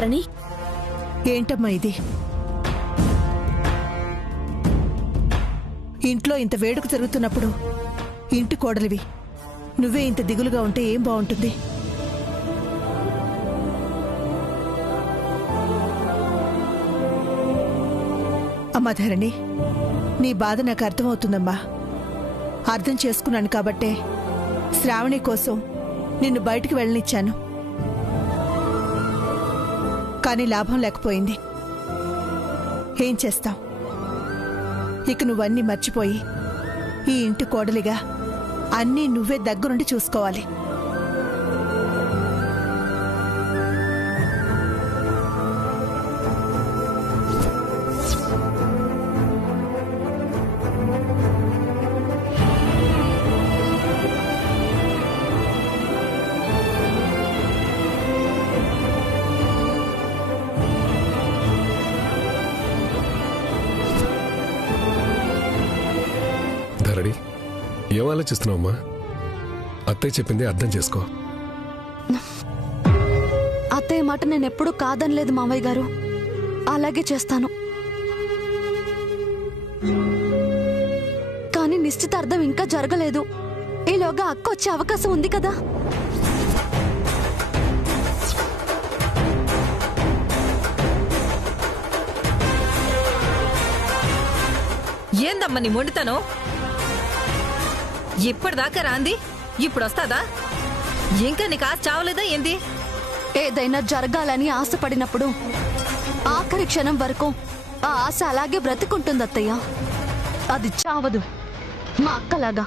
ధరణి, ఏంటమ్మా ఇది? ఇంట్లో ఇంత వేడుక జరుగుతున్నప్పుడు ఇంటి కోడలివి నువ్వే ఇంత దిగులుగా ఉంటే ఏం బాగుంటుంది? అమ్మా ధరణి, నీ బాధ నాకు అర్థమవుతుందమ్మా. అర్థం చేసుకున్నాను కాబట్టే శ్రావణి కోసం నిన్ను బయటికి వెళ్ళనిచ్చాను. కానీ లాభం లేకపోయింది. ఏం చేస్తాం? ఇక నువ్వన్నీ మర్చిపోయి ఈ ఇంటి కోడలిగా అన్నీ నువ్వే దగ్గరుండి చూసుకోవాలి. ధరణి, ఏం ఆలోచిస్తున్నావమ్మా? అత్తయ్య చెప్పింది అర్థం చేసుకో. అత్తయ్య మాట నేను ఎప్పుడూ కాదనలేదు మామయ్య గారు. అలాగే చేస్తాను. కానీ నిశ్చితార్థం ఇంకా జరగలేదు. ఈలోగా అక్క వచ్చే అవకాశం ఉంది కదా. ఏందమ్మా నీ మొండితనం? ఇప్పటిదాకా రాంది ఇప్పుడు వస్తాదా? ఇంకా నీకు ఆశ చావలేదా ఏంది? ఏదైనా జరగాలని ఆశపడినప్పుడు ఆఖరి క్షణం వరకు ఆ ఆశ అలాగే బ్రతికుంటుంది అత్తయ్య. అది చావదు, మా అక్కలాగా.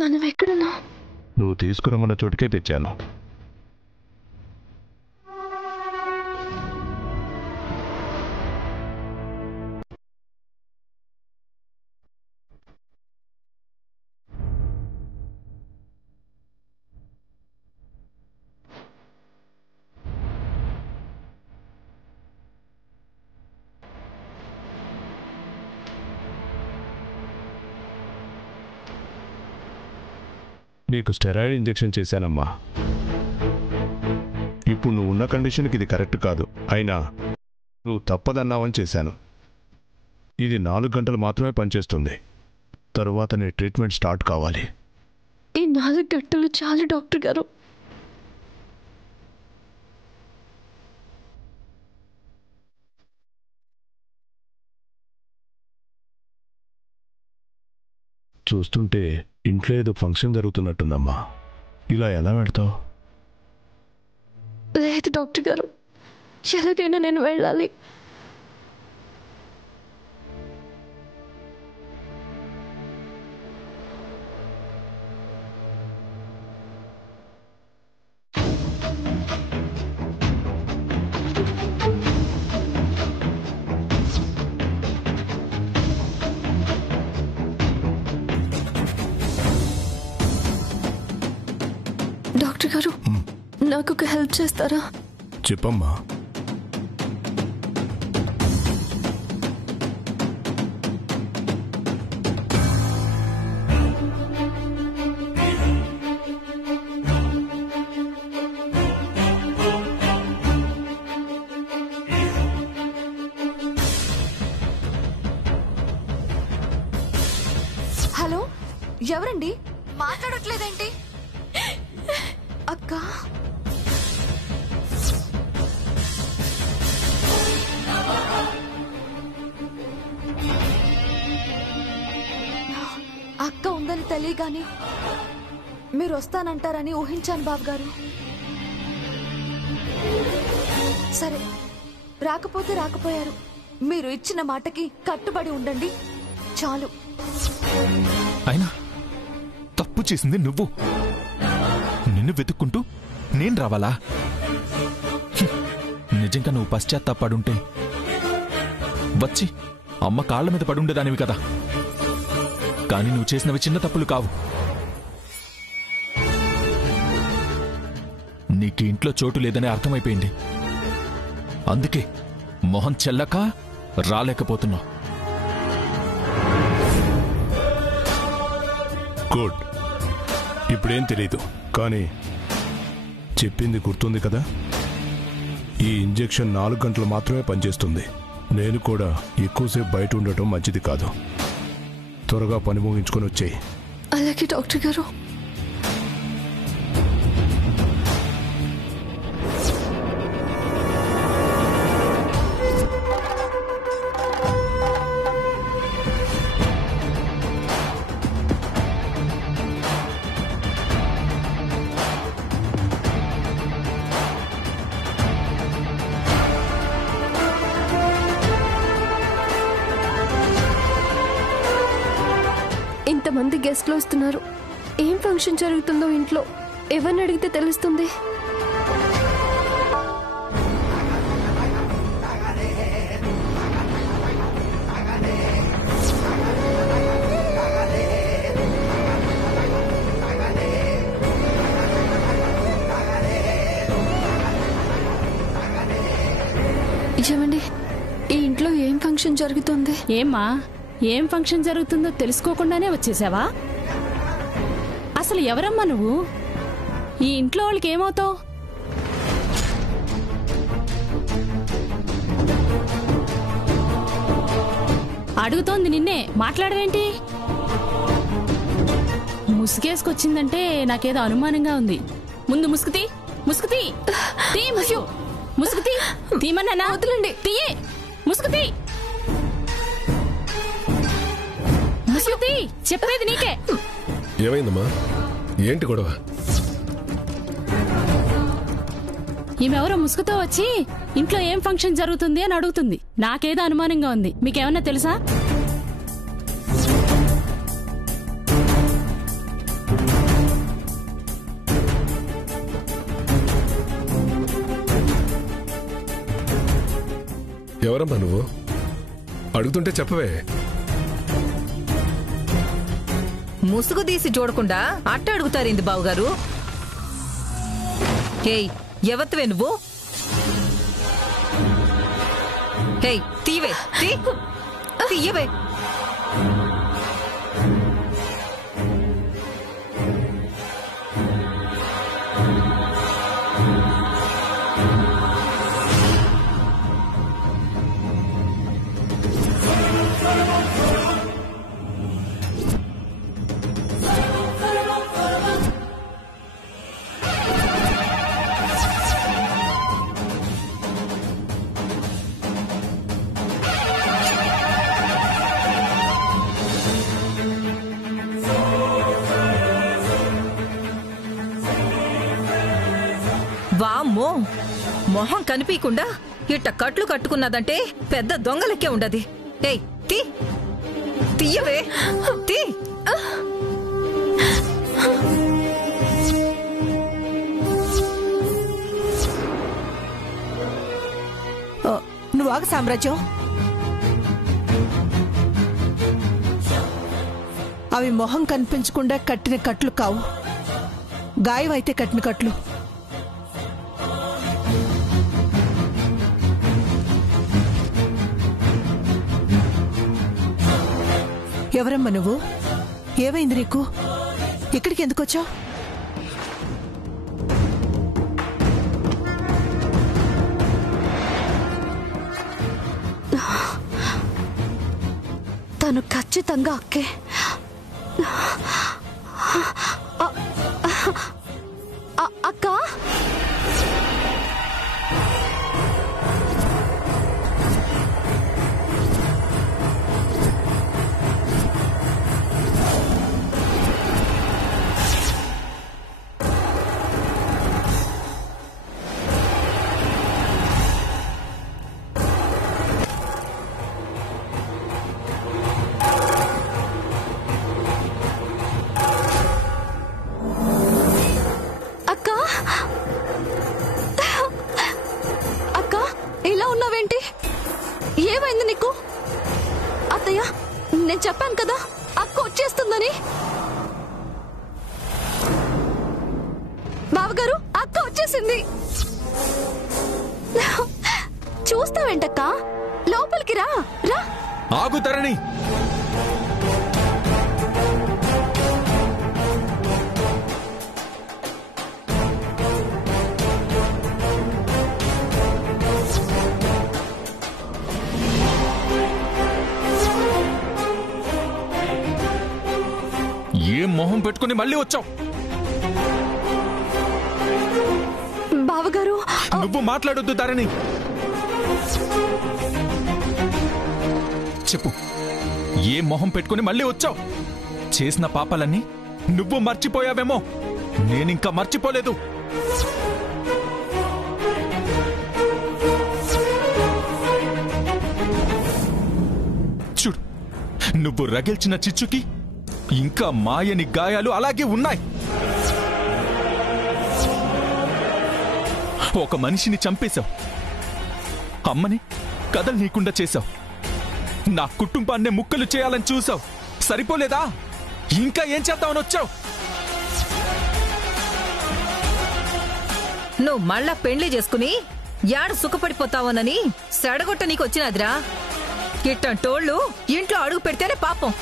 మనం ఎక్కడున్నా? నువ్వు తీసుకురమ్మన్న చోటుకే తెచ్చాను. నీకు స్టెరాయిడ్ ఇంజెక్షన్ చేశానమ్మా. ఇప్పుడు నువ్వు ఉన్న కండిషన్కి ఇది కరెక్ట్ కాదు. అయినా నువ్వు తప్పదన్నావని చేశాను. ఇది 4 గంటలు మాత్రమే పనిచేస్తుంది. తరువాత నీ ట్రీట్మెంట్ స్టార్ట్ కావాలి. ఈ 4 గంటలు చాలు డాక్టర్ గారు. చూస్తుంటే ఇంట్లో ఏదో ఫంక్షన్ జరుగుతున్నట్టుందమ్మా. ఇలా ఎలా వెళ్తావు? లేదు డాక్టర్ గారు, ఎలాగైనా నేను వెళ్ళాలి. డాక్టర్ గారు, నాకు ఒక హెల్ప్ చేస్తారా? చెప్పమ్మా. హలో, ఎవరండి? మాట్లాడట్లేదేంటి? అక్క, అక్క ఉందని తెలియగానే మీరు వస్తానంటారని ఊహించాను బాబుగారు. సరే, రాకపోతే రాకపోయారు. మీరు ఇచ్చిన మాటకి కట్టుబడి ఉండండి చాలు. అయినా తప్పు చేసింది నువ్వు. నిన్ను వెతుక్కుంటూ నేను రావాలా? నిజంగా నువ్వు పశ్చాత్తాపడుంటే వచ్చి అమ్మ కాళ్ల మీద పడుండేదానివి కదా. కానీ నువ్వు చేసినవి చిన్న తప్పులు కావు. నీకు ఇంట్లో చోటు లేదని అర్థమైపోయింది. అందుకే మొహం చెల్లక రాలేకపోతున్నావు. గుడ్. ఇప్పుడేం తెలీదు, కానీ చెప్పింది గుర్తుంది కదా. ఈ ఇంజెక్షన్ 4 గంటలు మాత్రమే పనిచేస్తుంది. నేను కూడా ఎక్కువసేపు బయట ఉండటం మంచిది కాదు. త్వరగా పని ముగించుకొని వచ్చేయి. అలాగే డాక్టర్ గారు. ఇంతమంది గెస్ట్లు వస్తున్నారు. ఏం ఫంక్షన్ జరుగుతుందో ఇంట్లో ఎవరిని అడిగితే తెలుస్తుంది? ఏమండి, ఈ ఇంట్లో ఏం ఫంక్షన్ జరుగుతుంది? ఏమ్మా, ఏం ఫంక్షన్ జరుగుతుందో తెలుసుకోకుండానే వచ్చేసావా? అసలు ఎవరమ్మా నువ్వు? ఈ ఇంట్లో వాళ్ళకి ఏమవుతావు? అడుగుతోంది నిన్నే, మాట్లాడవేంటి? ముసుగేసుకొచ్చిందంటే నాకేదో అనుమానంగా ఉంది. ముందు ముసుగుతీ, ముసుగుతీ, తీ ముసు, ముసుగుతీ, తీమన్నానా? వదలండి, తీయే ముసుగుతీ, ముసుగుతీ, చెప్పేది నీకే. ఏమైందమ్మా? ఏంటి గొడవ? ఈమెవరో ముసుగుతో వచ్చి ఇంట్లో ఏం ఫంక్షన్ జరుగుతుంది అని అడుగుతుంది. నాకేదో అనుమానంగా ఉంది. మీకేమన్నా తెలుసా? ఎవరమ్మా నువ్వు? అడుగుతుంటే చెప్పవే. ముసుగు తీసి చూడకుండా అట్ట అడుగుతారింది బావుగారు. హేయ్, ఎవత్వే నువ్వు? హేయ్, తీవే, తీయవే. వామ్మో, మొహం కనిపించకుండా ఇట్ట కట్లు కట్టుకున్నదంటే పెద్ద దొంగలకే ఉండది. ఏయ్, తీయవే, తీ. నువ్వు ఆగ సామ్రాజ్యం. అవి మొహం కనిపించకుండా కట్టిన కట్లు కావు, గాయం అయితే కట్టిన కట్లు. ఎవరమ్మా నువ్వు? ఏమైంది నీకు? ఇక్కడికి ఎందుకు వచ్చావు? తను ఖచ్చితంగా అక్కే. అక్క, అక్క వచ్చేస్తుందని. బావగారు, అక్క వచ్చేసింది. చూస్తావేంటక్క, లోపలికి రా. రా. ఆగు తరణి. ఏం మొహం పెట్టుకుని మళ్ళీ వచ్చావు? బావగారు, నువ్వు మాట్లాడొద్దు తరణి. చెప్పు, ఏ మొహం పెట్టుకుని మళ్ళీ వచ్చావు? చేసిన పాపాలన్నీ నువ్వు మర్చిపోయావేమో, నేనింకా మర్చిపోలేదు. చూడు, నువ్వు రగిల్చిన చిచ్చుకి ఇంకా మాయని గాయాలు అలాగే ఉన్నాయి. ఒక మనిషిని చంపేశావు, అమ్మని కదలనీయకుండా చేశావు, నా కుటుంబాన్నే ముక్కలు చేయాలని చూసావు. సరిపోలేదా? ఇంకా ఏం చేద్దామని వచ్చావు? నువ్వు మళ్ళా పెళ్లి చేసుకుని యాడ సుఖపడిపోతావోనని సెడగొట్ట నీకు వచ్చినదిరా. ఇట్టంటోళ్ళు ఇంట్లో అడుగు పెడితేనే పాపం.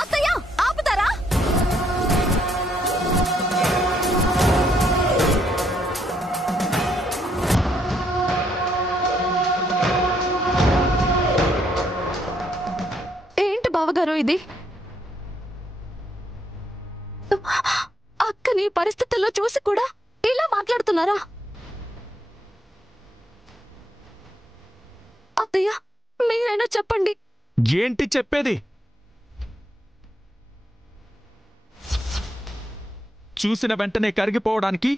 అత్తయ్య, ఆపుతారా? ఏంటి బావగారు ఇది? అక్కని పరిస్థితుల్లో చూసి కూడా ఇలా మాట్లాడుతున్నారా? అత్తయ్య, మీరైనా చెప్పండి. ఏంటి చెప్పేది? చూసిన వెంటనే కరిగిపోవడానికి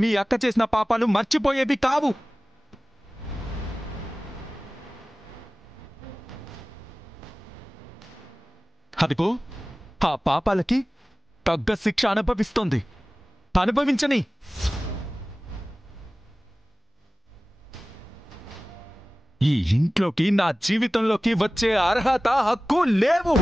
మీ అక్క చేసిన పాపాలు మర్చిపోయేవి కావు. అదిగో ఆ పాపాలకి తగ్గ శిక్ష అనుభవిస్తోంది. అనుభవించని. ఈ ఇంట్లోకి, నా జీవితంలోకి వచ్చే అర్హత, హక్కు లేవు.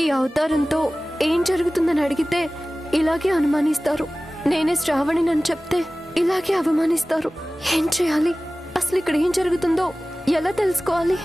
ఈ అవతారంతో ఏం జరుగుతుందని అడిగితే ఇలాగే అనుమానిస్తారు. నేనే శ్రావణినని చెప్తే ఇలాగే అవమానిస్తారు. ఏం చేయాలి? అసలు ఇక్కడ ఏం జరుగుతుందో ఎలా తెలుసుకోవాలి?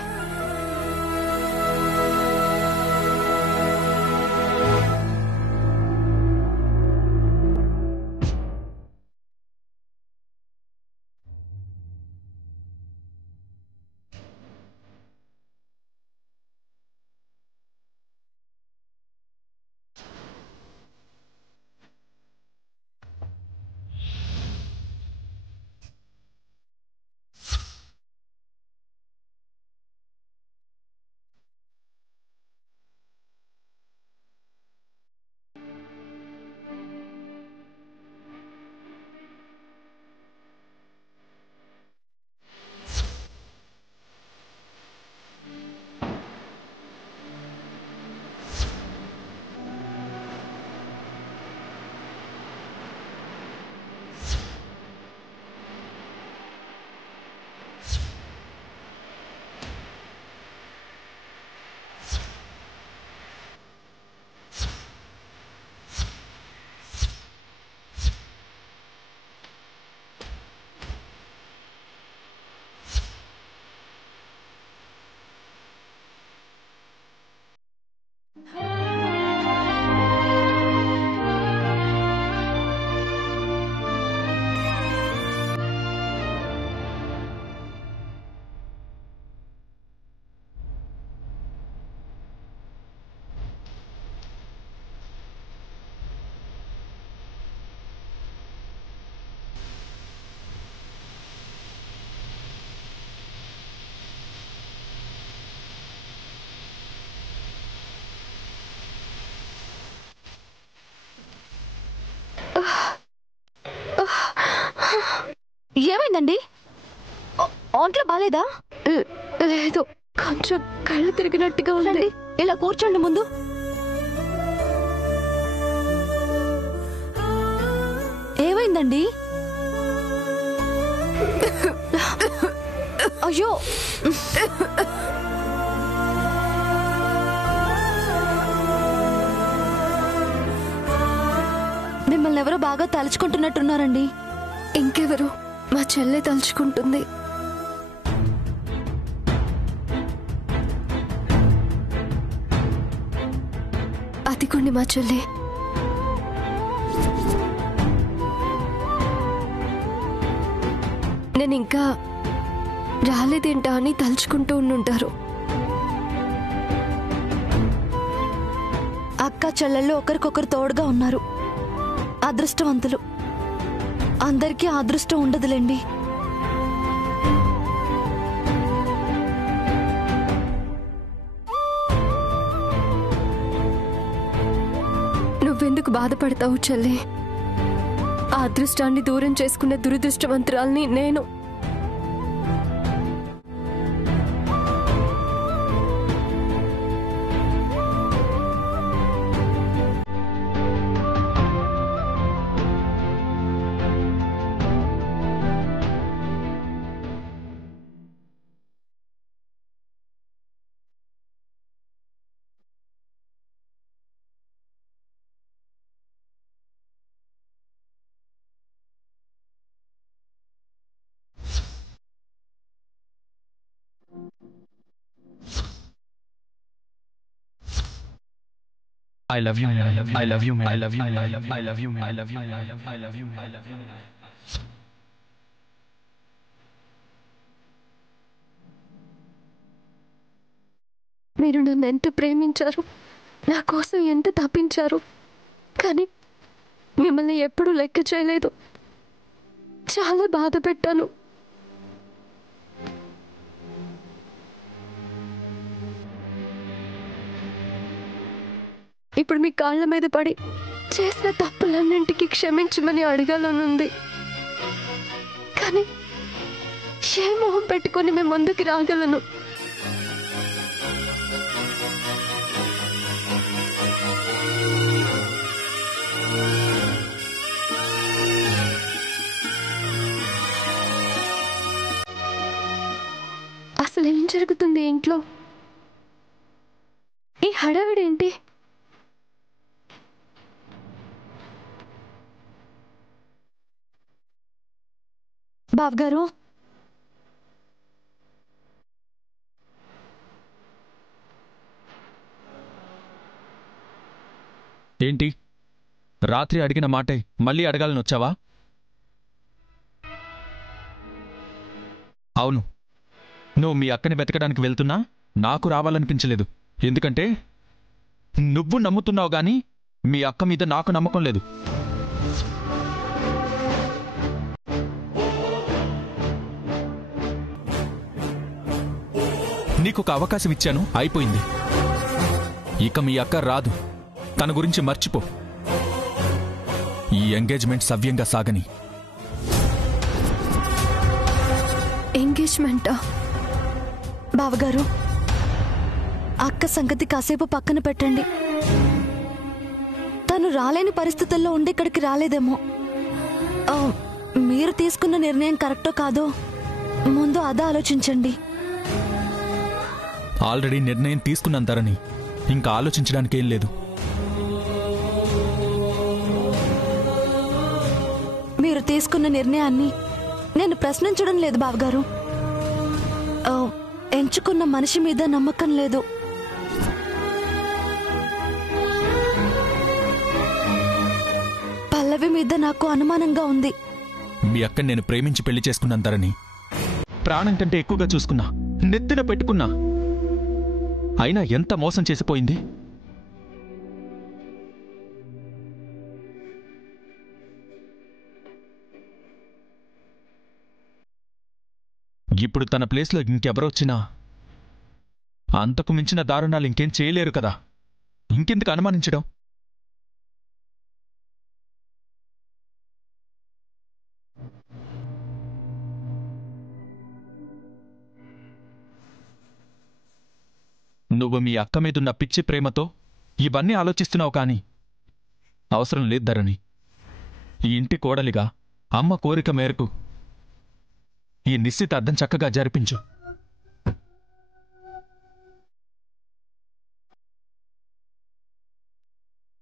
ఒంట్లో బాలేదా? లేదు, కొంచెం కళ్ళు తిరిగినట్టుగా ఉంది. ఇలా కూర్చోండి ముందు. ఏమైందండి? అయ్యో, మిమ్మల్ని ఎవరో బాగా తలుచుకుంటున్నట్టున్నారండి. ఇంకెవరు? మా చెల్లె తలుచుకుంటుంది. అదిగోండి మా చెల్లి. నేను ఇంకా రాలేదేంటా అని తలుచుకుంటూ ఉండుంటారు. అక్క చెల్లెళ్ళు ఒకరికొకరు తోడుగా ఉన్నారు. అదృష్టవంతులు. అందరికీ అదృష్టం ఉండదులేండి. నువ్వెందుకు బాధపడతావు చెల్లి? ఆ అదృష్టాన్ని దూరం చేసుకునే దురదృష్టవంతురాల్ని నేను. I love you. I love you. I love you. I love you. I love you. I love you. I love you. I love you. I love you. మీరు నన్ను ఎంత ప్రేమించారు, నా కోసం ఎంత తప్పించారు, కానీ మిమ్మల్ని ఎప్పుడూ లెక్క చేయలేదు. చాలా బాధ పెట్టాను. ఇప్పుడు మీ కాళ్ళ మీద పడి చేసిన తప్పులన్నింటికి క్షమించమని అడగాలనుంది. కానీ ఏ మొహం పెట్టుకొని మేము ముందుకు రాగలను? అసలు ఏం జరుగుతుంది ఇంట్లో? ఈ హడావిడేంటి? బావగారు, ఏంటి రాత్రి అడిగిన మాటే మళ్ళీ అడగాలని వచ్చావా? అవును, నువ్వు మీ అక్కని వెతకడానికి వెళ్తున్నా నాకు రావాలనిపించలేదు. ఎందుకంటే నువ్వు నమ్ముతున్నావు గాని మీ అక్క మీద నాకు నమ్మకం లేదు. నీకొక అవకాశం ఇచ్చాను, అయిపోయింది. ఇక మీ అక్క రాదు. తన గురించి మర్చిపో. ఈ ఎంగేజ్మెంట్ సవ్యంగా సాగని. ఎంగేజ్మెంటా? బావగారు, అక్క సంగతి కాసేపు పక్కన పెట్టండి. తను రాలేని పరిస్థితుల్లో ఉండి ఇక్కడికి రాలేదేమో. మీరు తీసుకున్న నిర్ణయం కరెక్టో కాదో ముందు అదే ఆలోచించండి. ఆల్రెడీ నిర్ణయం తీసుకున్నంతరని ఇంకా ఆలోచించడానికేం లేదు. మీరు తీసుకున్న నిర్ణయాన్ని నేను ప్రశ్నించడం లేదు బావగారు. ఎంచుకున్న మనిషి మీద నమ్మకం లేదు. పల్లవి మీద నాకు అనుమానంగా ఉంది. మీ అక్కని నేను ప్రేమించి పెళ్లి చేసుకున్నంతరని ప్రాణం కంటే ఎక్కువగా చూసుకున్నా, నెత్తిన పెట్టుకున్నా. అయినా ఎంత మోసం చేసిపోయింది. ఇప్పుడు తన ప్లేస్లో ఇంకెవరొచ్చినా అంతకు మించిన దారుణాలు ఇంకేం చేయలేరు కదా. ఇంకెందుకు అనుమానించడం? నువ్వు మీ అక్క మీదున్న పిచ్చి ప్రేమతో ఇవన్నీ ఆలోచిస్తున్నావు కాని అవసరం లేదు ధరణి. ఈ ఇంటి కోడలిగా అమ్మ కోరిక మేరకు ఈ నిశ్చితార్థం చక్కగా జరిపించు.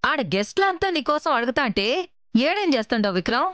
ఆడ గెస్ట్లంతా నీకోసం అడుగుతా అంటే ఏడేం చేస్తుండవు విక్రమ్?